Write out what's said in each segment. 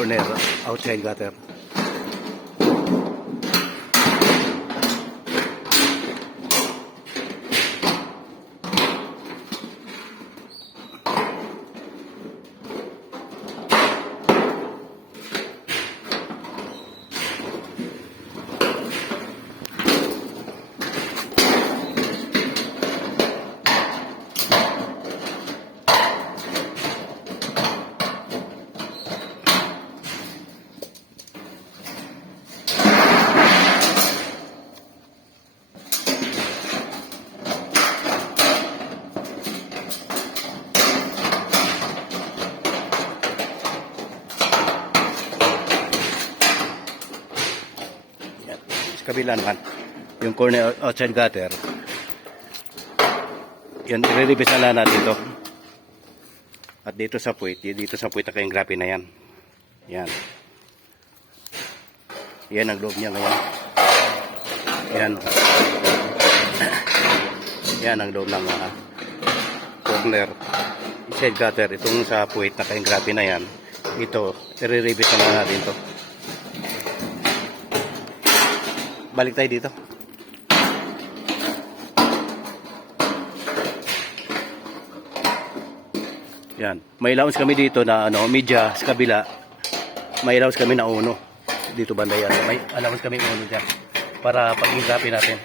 corner outside gutter. Kabila naman yung corner outside gutter, yan i-release na natin to. At dito sa puwit na kayong grabe na yan, yan ang loob niya ngayon. Yan ang loob ng corner outside gutter. Itong sa puwit na kayong grabe na yan, ito i-release na natin to. Balik tayo dito. Yan. May allowance kami dito na media sa kabila. May allowance kami na uno. Dito banda yan. May allowance kami uno dyan. Para pag-ingapin natin.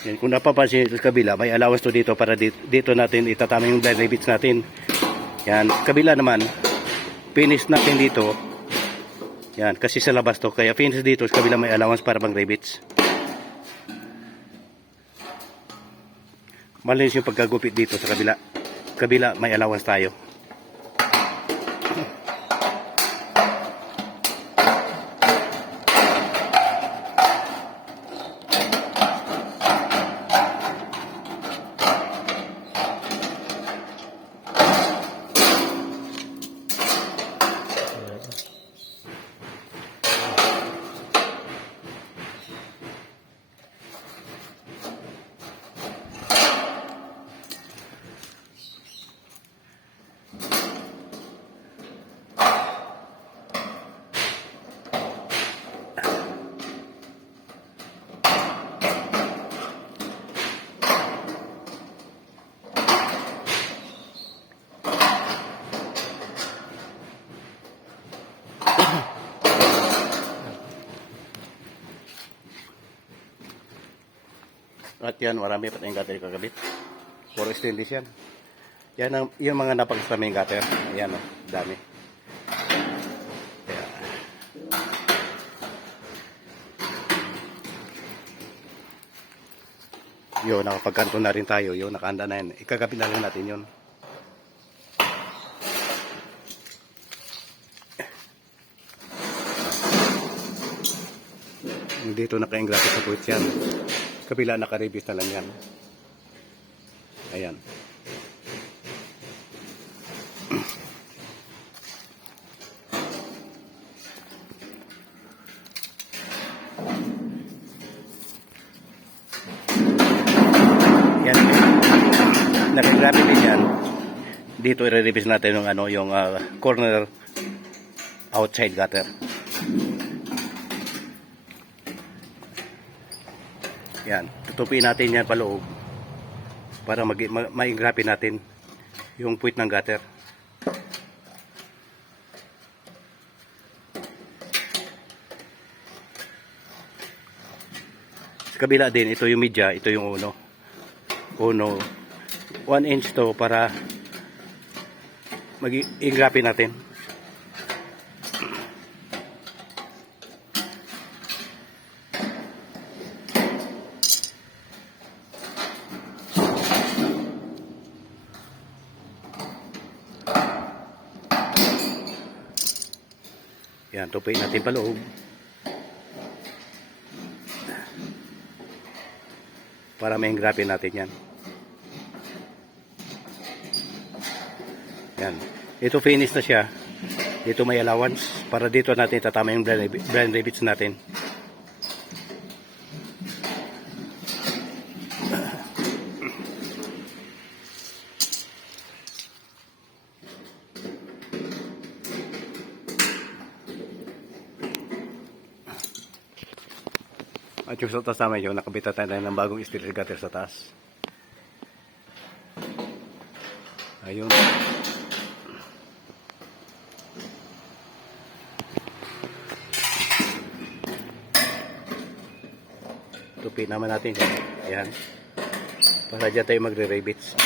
Yan, kung napapansin ito sa kabila, may allowance to dito para dito natin itatama yung blind rivets natin. Yan, kabila naman, finish natin dito. Yan, kasi sa labas to, kaya finish dito, sa kabila may allowance para pang rivets. Malinis yung pagkagupit dito sa kabila. Kabila may allowance tayo. At yan, marami pa tayong gutter kakabit. Puro stainless yan. Yan ang, yung mga napag-stamay gutter. Ayan o, dami. Kaya, yun, nakapagkanto na rin tayo. Yun, nakahanda na yan. Ikakabit na lang natin yun. Dito naka-engrapit sa puwit yan. Kabila naka-release na lang yan. Ayan. Yan. Naka-engrapit din yan. Dito i-release natin yung corner outside gutter. Yan, tutupiin natin yan paloob para ma-engrapin natin yung puwit ng gutter. Sa kabila din, ito yung media, ito yung uno. 1 inch to para mag-engrapin natin. Yan, tupiin natin paloob. para ma-engrapin natin yan. Yan. Ito finish na siya. Dito may allowance para dito natin tatama yung blind rivets natin. At yung sa taas naman yun, nakabita tayo ng bagong steel gutter sa taas. Ayun. Tupi naman natin yan. Ayan. Para dyan tayo magre-rivets.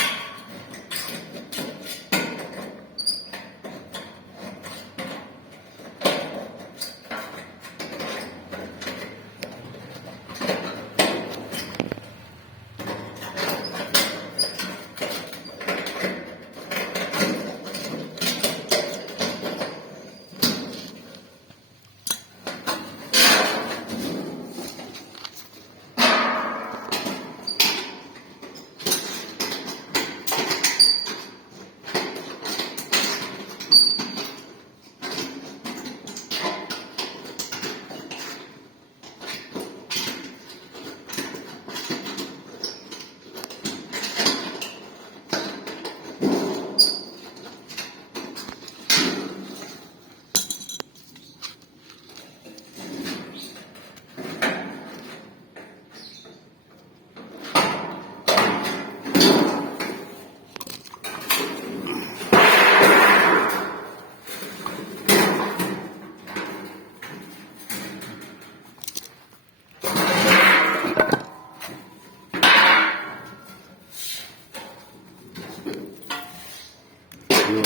Yun.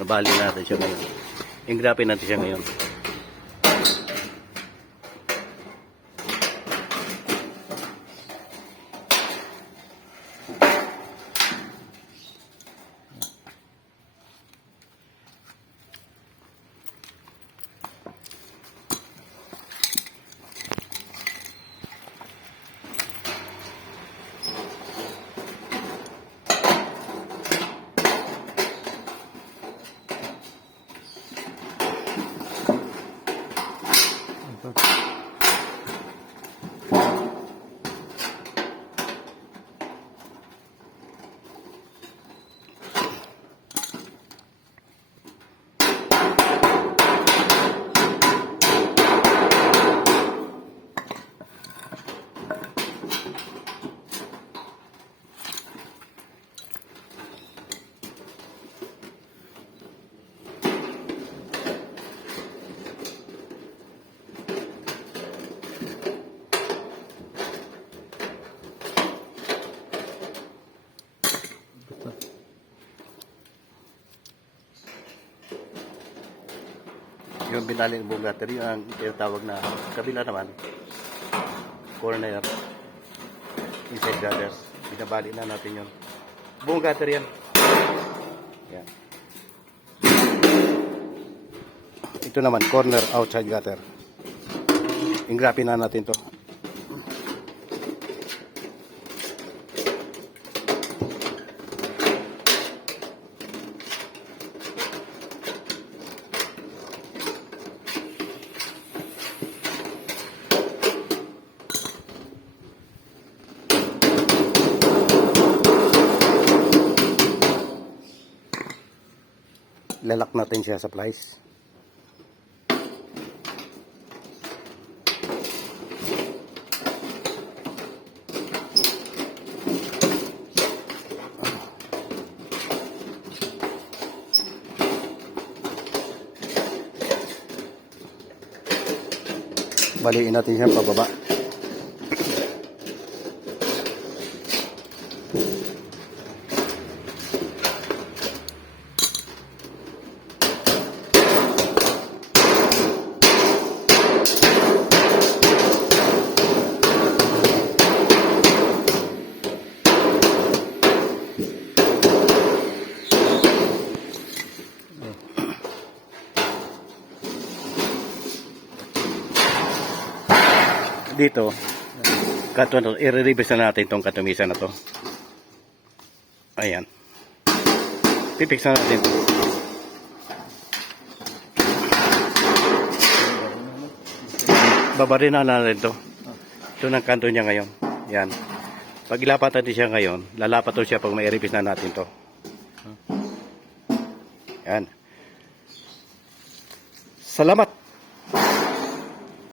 Nabali natin siya ngayon. Engrapin natin siya ngayon. Yung binali ng buong gutter, yung ang tinatawag na kabila naman, corner, inside gutter. Binabali na natin yun. Buong gutter yan. Yan. Ito naman, corner, outside gutter. Engrapin na natin to. Lalak natin siya sa plies. Baliin natin siya pababa. Dito kanto na to. I-reverse na natin tong katumisan na to. Ayan. Pipix na natin to. Babarin na natin to. Ito ng kanto niya ngayon. Yan. Pag ilapat natin siya ngayon, lalapat to siya pag may i-reverse na natin to. Yan. Salamat.